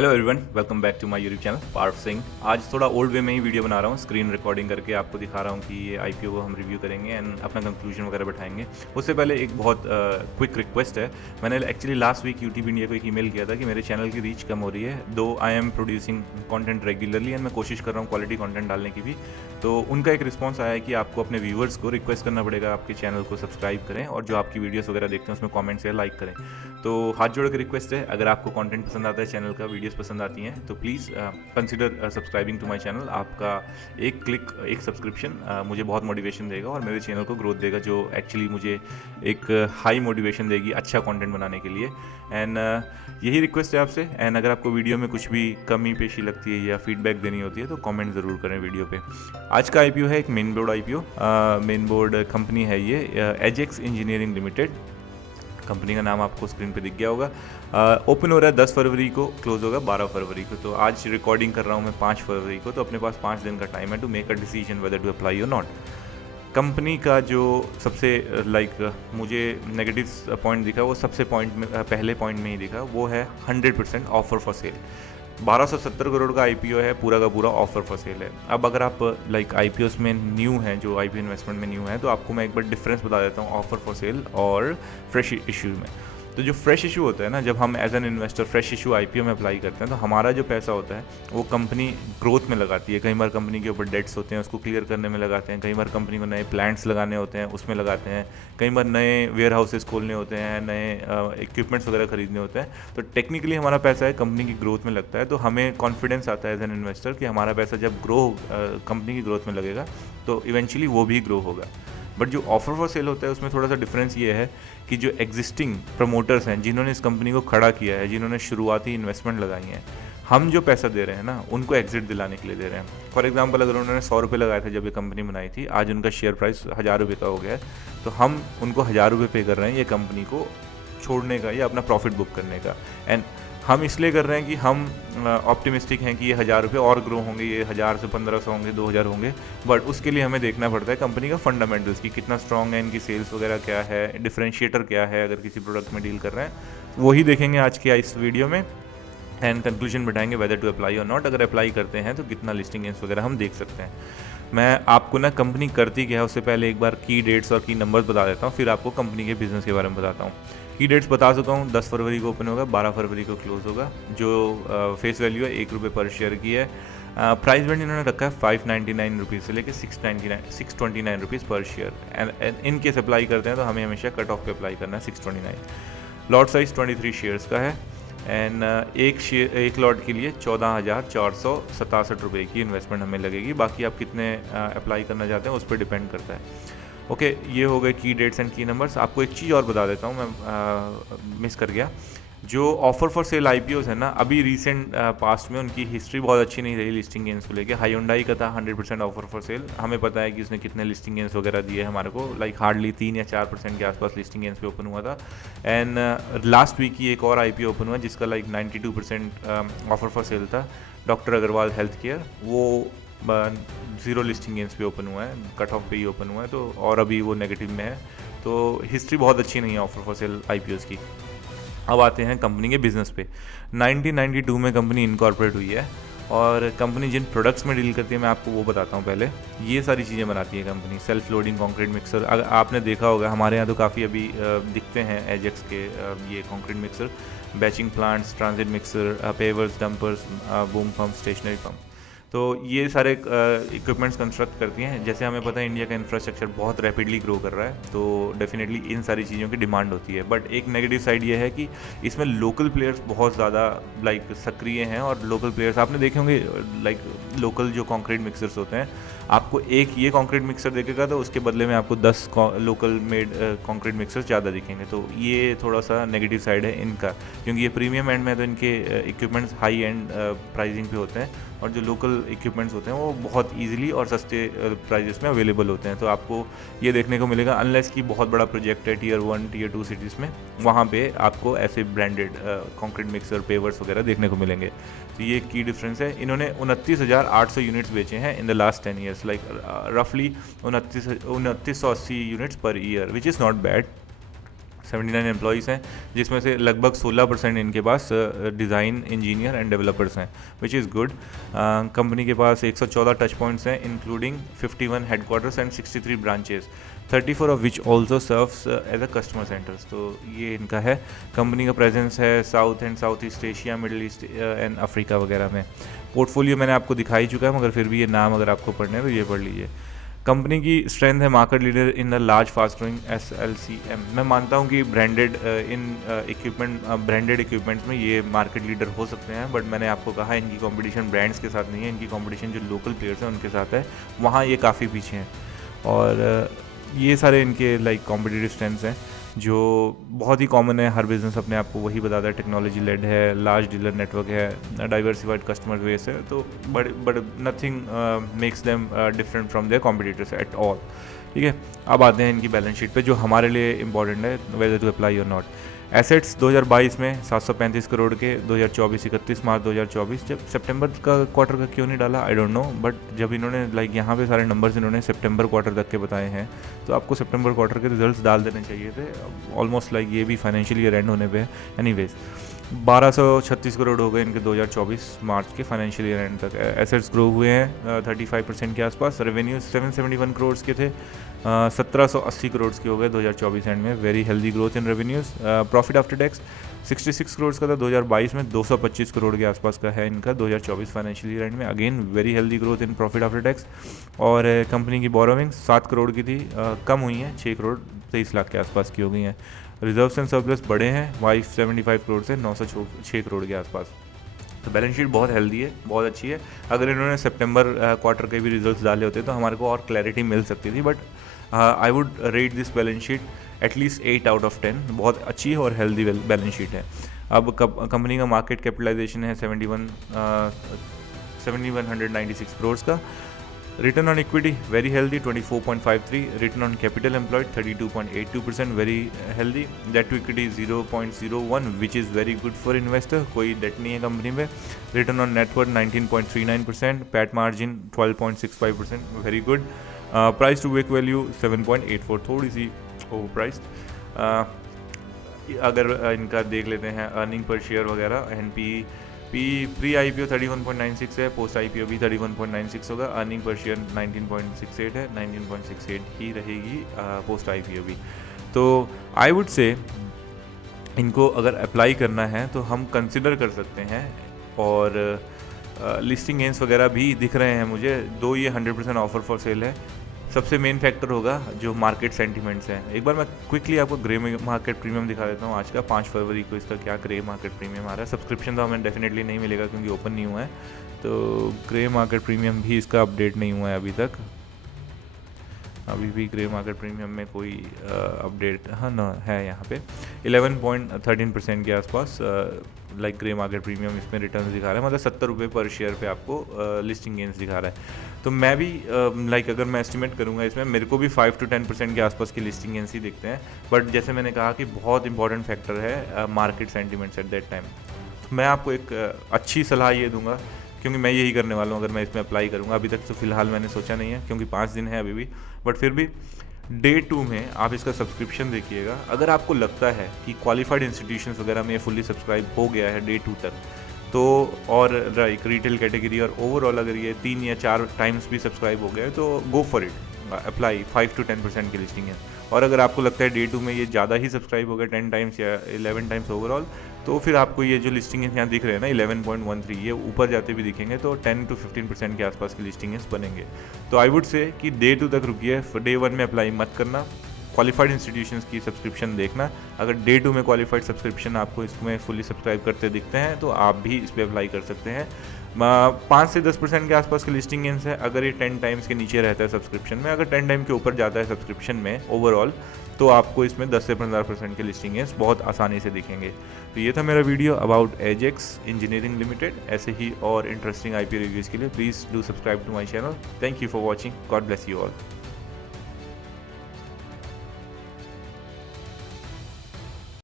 Hello everyone, welcome back to my YouTube channel Parth Singh. आज थोड़ा old वे में ही वीडियो बना रहा हूँ, स्क्रीन रिकॉर्डिंग करके आपको दिखा रहा हूँ कि ये आईपीओ को हम रिव्यू करेंगे एंड अपना कंक्लूजन वगैरह बैठाएंगे। उससे पहले एक बहुत क्विक रिक्वेस्ट है। मैंने actually last week YouTube India को एक ईमेल किया था कि मेरे चैनल की रीच कम हो रही है, दो I am producing content regularly and मैं कोशिश कर रहा हूँ क्वालिटी कंटेंट डालने की भी। तो उनका एक रिस्पॉन्स आया है कि आपको अपने व्यूअर्स को रिक्वेस्ट करना पड़ेगा आपके चैनल को सब्सक्राइब करें और जो आपकी वीडियोस वगैरह देखते हैं उसमें कमेंट्स या लाइक करें। तो हाथ जोड़ के रिक्वेस्ट है, अगर आपको कंटेंट पसंद आता है, चैनल का वीडियोस पसंद आती हैं तो please consider subscribing to my channel. आपका एक क्लिक, एक सब्सक्रिप्शन मुझे बहुत मोटिवेशन देगा और मेरे चैनल को ग्रोथ देगा, जो एक्चुअली मुझे एक हाई मोटिवेशन देगी अच्छा कंटेंट बनाने के लिए। एंड यही रिक्वेस्ट है आपसे। एंड अगर आपको वीडियो में कुछ भी कमी पेशी लगती है या फीडबैक देनी होती है तो कमेंट ज़रूर करें वीडियो पे। आज का आईपीओ है एक main board IPO. Main board company है ये एजेक्स इंजीनियरिंग लिमिटेड। कंपनी का नाम आपको स्क्रीन पे दिख गया होगा। ओपन हो रहा है 10 फरवरी को, क्लोज होगा 12 फरवरी को। तो आज रिकॉर्डिंग कर रहा हूँ मैं 5 फरवरी को, तो अपने पास 5 दिन का टाइम है to make a decision whether to apply और नॉट। कंपनी का जो सबसे मुझे नेगेटिव पॉइंट दिखा, वो सबसे पहले पॉइंट में ही दिखा, वो है 100% ऑफर फॉर सेल। 1270 करोड़ का आईपीओ है, पूरा का पूरा ऑफर फॉर सेल है। अब अगर आप आईपीओस में न्यू हैं, जो आईपीओ इन्वेस्टमेंट में न्यू है, तो आपको मैं एक बार डिफरेंस बता देता हूँ ऑफर फॉर सेल और फ्रेश इशू में। तो जो फ्रेश इशू होता है ना, जब हम as an investor fresh issue IPO में अप्लाई करते हैं तो हमारा जो पैसा होता है वो कंपनी ग्रोथ में लगाती है। कई बार कंपनी के ऊपर डेट्स होते हैं, उसको क्लियर करने में लगाते हैं। कई बार कंपनी को नए प्लांट्स लगाने होते हैं, उसमें लगाते हैं। कई बार नए वेयर हाउसेस खोलने होते हैं, नए इक्विपमेंट्स वगैरह खरीदने होते हैं। तो टेक्निकली हमारा पैसा है कंपनी की ग्रोथ में लगता है। तो हमें कॉन्फिडेंस आता है एज एन इन्वेस्टर कि हमारा पैसा जब कंपनी की ग्रोथ में लगेगा तो इवेंचुअली वो भी ग्रो होगा। बट जो ऑफर फॉर सेल होता है उसमें थोड़ा सा डिफरेंस ये है कि जो एग्जिस्टिंग प्रमोटर्स हैं, जिन्होंने इस कंपनी को खड़ा किया है, जिन्होंने शुरुआती इन्वेस्टमेंट लगाई है, हम जो पैसा दे रहे हैं ना, उनको एग्जिट दिलाने के लिए दे रहे हैं। फॉर एग्जांपल, अगर उन्होंने 100 रुपये लगाए थे जब ये कंपनी बनाई थी, आज उनका शेयर प्राइस 1000 रुपये का हो गया है, तो हम उनको 1000 रुपये पे कर रहे हैं ये कंपनी को छोड़ने का या अपना प्रॉफिट बुक करने का। एंड हम इसलिए कर रहे हैं कि हम ऑप्टिमिस्टिक हैं कि ये 1000 रुपये और ग्रो होंगे, ये 1000 से 1500 होंगे, 2000 होंगे। बट उसके लिए हमें देखना पड़ता है कंपनी का फंडामेंटल्स की कितना स्ट्रॉन्ग है, इनकी सेल्स वगैरह क्या है, डिफरेंशिएटर क्या है अगर किसी प्रोडक्ट में डील कर रहे हैं। वही देखेंगे आज की इस वीडियो में एंड कंक्लूजन बैठाएंगे वेदर टू अप्लाई और नॉट। अगर अप्लाई करते हैं तो कितना लिस्टिंग गेन्स वगैरह हम देख सकते हैं। मैं आपको ना कंपनी करती क्या है उससे पहले एक बार की डेट्स और की नंबर्स बता देता हूँ, फिर आपको कंपनी के बिजनेस के बारे में बताता हूँ। की डेट्स बता चुका हूँ, 10 फरवरी को ओपन होगा, 12 फरवरी को क्लोज होगा। जो फेस वैल्यू है 1 रुपये पर शेयर की है। प्राइस बैंड इन्होंने रखा है 599 रुपीज़ से लेकर 629 रुपीज़ पर share. And in case apply करते हैं तो हमें हमेशा कट ऑफ पे अप्लाई करना है 629। लॉट साइज 23 शेयर्स का है एंड एक लॉट के लिए 14,467 रुपये की इन्वेस्टमेंट हमें लगेगी। बाकी आप कितने अप्लाई करना चाहते हैं उस पर डिपेंड करता है। ओके, ये हो गए की डेट्स एंड की नंबर्स। आपको एक चीज़ और बता देता हूँ, मैं मिस कर गया। जो ऑफर फॉर सेल आईपीओस है ना, अभी रिसेंट पास्ट में उनकी हिस्ट्री बहुत अच्छी नहीं रही लिस्टिंग गेन्स को लेके। हायोंडाई का था 100% ऑफर फॉर सेल, हमें पता है कि उसने कितने लिस्टिंग गेन्स वगैरह दिए हमारे को, हार्डली 3 या 4% के आसपास लिस्टिंग गेन्स पे ओपन हुआ था। एंड लास्ट वीक ही एक और आईपीओ ओपन हुआ जिसका 92% ऑफर फॉर सेल था, डॉक्टर अग्रवाल हेल्थ केयर। वो 0 लिस्टिंग गेन्स पे ओपन हुआ है, कट ऑफ पे ही ओपन हुआ है, तो और अभी वो नेगेटिव में है। तो हिस्ट्री बहुत अच्छी नहीं है ऑफर फॉर सेल आईपीओस की। अब आते हैं कंपनी के बिजनेस पे। 1992 में कंपनी इनकॉर्पोरेट हुई है और कंपनी जिन प्रोडक्ट्स में डील करती है मैं आपको वो बताता हूँ पहले। ये सारी चीज़ें बनाती है company. Self loading concrete mixer, अगर आपने देखा होगा हमारे यहाँ तो काफ़ी अभी दिखते हैं एजेक्स के ये concrete mixer, batching plants, transit mixer, pavers, dumpers, boom pump, stationary pump. तो ये सारे इक्विपमेंट्स कंस्ट्रक्ट करती हैं। जैसे हमें पता है इंडिया का इंफ्रास्ट्रक्चर बहुत रैपिडली ग्रो कर रहा है, तो डेफिनेटली इन सारी चीज़ों की डिमांड होती है। बट एक नेगेटिव साइड ये है कि इसमें लोकल प्लेयर्स बहुत ज़्यादा सक्रिय हैं। और लोकल प्लेयर्स आपने देखे होंगे, लोकल जो कॉन्क्रीट मिक्सर्स होते हैं, आपको एक ये कॉन्क्रीट मिक्सर देखेगा तो उसके बदले में आपको 10 लोकल मेड कॉन्क्रीट मिक्सर्स ज़्यादा दिखेंगे। तो ये थोड़ा सा नेगेटिव साइड है इनका, क्योंकि ये प्रीमियम एंड में तो इनके इक्विपमेंट्स हाई एंड प्राइसिंग पे होते हैं और जो लोकल इक्विपमेंट्स होते हैं वो बहुत इजीली और सस्ते प्राइजेस में अवेलेबल होते हैं। तो आपको ये देखने को मिलेगा, अनलेस कि बहुत बड़ा प्रोजेक्ट है टीयर 1 टीयर 2 सिटीज़ में, वहाँ पे आपको ऐसे ब्रांडेड कॉन्क्रीट मिक्सर, पेवर्स वगैरह देखने को मिलेंगे। तो ये की डिफरेंस है। इन्होंने 29,800 यूनिट्स बेचे हैं इन द लास्ट 10 ईयर्स, रफली 2980 units per year, which is not bad. 79 employees हैं, जिसमें से लगभग 16% इनके पास डिज़ाइन इंजीनियर एंड डेवलपर्स हैं, विच इज़ गुड। कंपनी के पास 114 टच पॉइंट्स हैं, including 51 headquarters and 63 branches, 34 of which also serves as a customer centers. तो ये इनका है। कंपनी का प्रेजेंस है south and south east Asia, middle east and Africa वगैरह में। पोर्टफोलियो मैंने आपको दिखा ही चुका है, मगर फिर भी ये नाम अगर आपको पढ़ना है तो ये पढ़ लीजिए। कंपनी की स्ट्रेंथ है market leader in the large fast growing SLCM। मैं मानता हूँ कि ब्रांडेड ब्रांडेड इक्विपमेंट्स में ये मार्केट लीडर हो सकते हैं, बट मैंने आपको कहा इनकी कंपटीशन ब्रांड्स के साथ नहीं है, इनकी कंपटीशन जो लोकल प्लेयर्स हैं उनके साथ है, वहाँ ये काफ़ी पीछे हैं। और ये सारे इनके लाइक कॉम्पिटिटिव स्ट्रेंथ्स हैं जो बहुत ही कॉमन है। हर बिज़नेस अपने आप को वही बताता है, टेक्नोलॉजी लेड है, लार्ज डीलर नेटवर्क है, डाइवर्सिफाइड कस्टमर बेस है, तो but nothing makes them different from their competitors at all. ठीक है, अब आते हैं इनकी बैलेंस शीट पे, जो हमारे लिए इंपॉर्टेंट है, वेदर टू अप्लाई और नॉट। एसेट्स 2022 में 735 करोड़ के, 2024 31 मार्च 2024। जब सितंबर का क्वार्टर का क्यों नहीं डाला आई डोंट नो, बट जब इन्होंने लाइक यहाँ पे सारे नंबर्स इन्होंने सितंबर क्वार्टर तक के बताए हैं, तो आपको सितंबर क्वार्टर के रिजल्ट्स डाल देने चाहिए थे। ऑलमोस्ट लाइक ये भी फाइनेंशियल ईयर एंड होने पे है। एनीवेज 1236 करोड़ हो गए इनके 2024 मार्च के फाइनेंशियल ईयर एंड तक। एसेट्स ग्रो हुए हैं 35% के आसपास। रेवेन्यू 771 करोड़ के थे, 1780 करोड़ के हो गए 2024 एंड में। Very healthy growth in revenues. Profit after tax 66 crore का था 2022 में, 225 करोड़ के आसपास का है इनका 2024 फाइनेंशियल ईयर एंड में। Again very healthy growth in profit after tax. और कंपनी की बोरोविंग 7 करोड़ की थी, कम हुई हैं, 6 करोड़ 23 लाख के आसपास की हो गई हैं। रिजर्व्स एंड सरप्लस बड़े हैं 575 करोड़ से 906 करोड़ के आसपास। तो बैलेंस शीट बहुत हेल्दी है, बहुत अच्छी है। अगर इन्होंने सितंबर क्वार्टर के भी रिजल्ट्स डाले होते तो हमारे को और क्लैरिटी मिल सकती थी, but I would rate this balance sheet at least 8 out of 10। बहुत अच्छी है और हेल्दी बैलेंस शीट है। अब कंपनी का मार्केट कैपिटलाइजेशन है 7196 करोड़ का। Return on equity very healthy 24.53, return on capital employed 32.82%, very healthy. Debt to equity 0.01 which is very good for investor, कोई डेट नहीं है कंपनी में। Return on net worth 19.39%, PAT margin 12.65%, very good. Price to book value 7.84, थोड़ी सी over priced. अगर इनका देख लेते हैं अर्निंग पर शेयर वगैरह, प्री IPO 31.96 है, पोस्ट IPO भी 31.96 होगा। अर्निंग पर शेयर 19.68 है, 19.68 ही रहेगी पोस्ट IPO भी। तो आई वुड से इनको अगर अप्लाई करना है तो हम कंसिडर कर सकते हैं। और लिस्टिंग गेंस वगैरह भी दिख रहे हैं मुझे, दो ये 100% ऑफर फॉर सेल है। सबसे मेन फैक्टर होगा जो मार्केट सेंटिमेंट्स हैं। एक बार मैं क्विकली आपको ग्रे मार्केट प्रीमियम दिखा देता हूँ आज का, 5 फरवरी को इसका क्या ग्रे मार्केट प्रीमियम आ रहा है। सब्सक्रिप्शन तो हमें डेफिनेटली नहीं मिलेगा क्योंकि ओपन नहीं हुआ है, तो ग्रे मार्केट प्रीमियम भी इसका अपडेट नहीं हुआ है अभी तक। अभी भी ग्रे मार्केट प्रीमियम में कोई अपडेट ना है यहाँ पे 11.13% के आसपास लाइक ग्रे मार्केट प्रीमियम इसमें रिटर्न दिखा रहा है, मतलब 70 रुपये पर शेयर पे आपको लिस्टिंग गेंस दिखा रहा है। तो मैं भी लाइक अगर मैं एस्टिमेट करूँगा इसमें मेरे को भी 5 to 10% के आसपास की लिस्टिंग गेंस ही दिखते हैं। बट जैसे मैंने कहा कि बहुत इंपॉर्टेंट फैक्टर है market sentiments at that time. मैं आपको एक अच्छी सलाह ये दूंगा, क्योंकि मैं यही करने वाला हूँ अगर मैं इसमें अप्लाई करूँगा। अभी तक तो फिलहाल मैंने सोचा नहीं है क्योंकि 5 दिन है अभी भी, बट फिर भी Day 2 में आप इसका सब्सक्रिप्शन देखिएगा। अगर आपको लगता है कि क्वालिफाइड इंस्टीट्यूशंस वगैरह में फुल्ली सब्सक्राइब हो गया है Day 2 तक, तो और लाइक रिटेल कैटेगरी और ओवरऑल अगर ये 3 या 4 टाइम्स भी सब्सक्राइब हो गया है तो go for it, apply 5 to 10% की लिस्टिंग है। और अगर आपको लगता है Day 2 में ये ज़्यादा ही सब्सक्राइब हो गया 10 टाइम्स या 11 टाइम्स ओवरऑल, तो फिर आपको ये जो लिस्टिंग है यहाँ दिख रहे हैं ना 11.13, ये ऊपर जाते भी दिखेंगे तो 10 to 15% के आसपास की लिस्टिंग बनेंगे। तो आई वुड से कि Day 2 तक रुकिए, Day 1 में अप्लाई मत करना। क्वालिफाइड इंस्टीट्यूशंस की सब्सक्रिप्शन देखना। अगर Day 2 में क्वालिफाइड सब्सक्रिप्शन आपको इसमें फुली सब्सक्राइब करते दिखते हैं तो आप भी इस पर अप्लाई कर सकते हैं। 5 से 10% के आसपास की लिस्टिंग गेंस है अगर ये 10 टाइम्स के नीचे रहता है सब्सक्रिप्शन में। अगर 10 टाइम के ऊपर जाता है सब्सक्रिप्शन में ओवरऑल, तो आपको इसमें 10 से 15% के लिस्टिंग गेंस बहुत आसानी से दिखेंगे। तो ये था मेरा video about Ajax engineering limited. ऐसे ही और इंटरेस्टिंग IPO रिव्यूज़ के लिए please do subscribe to my channel. Thank you for watching. God bless you all.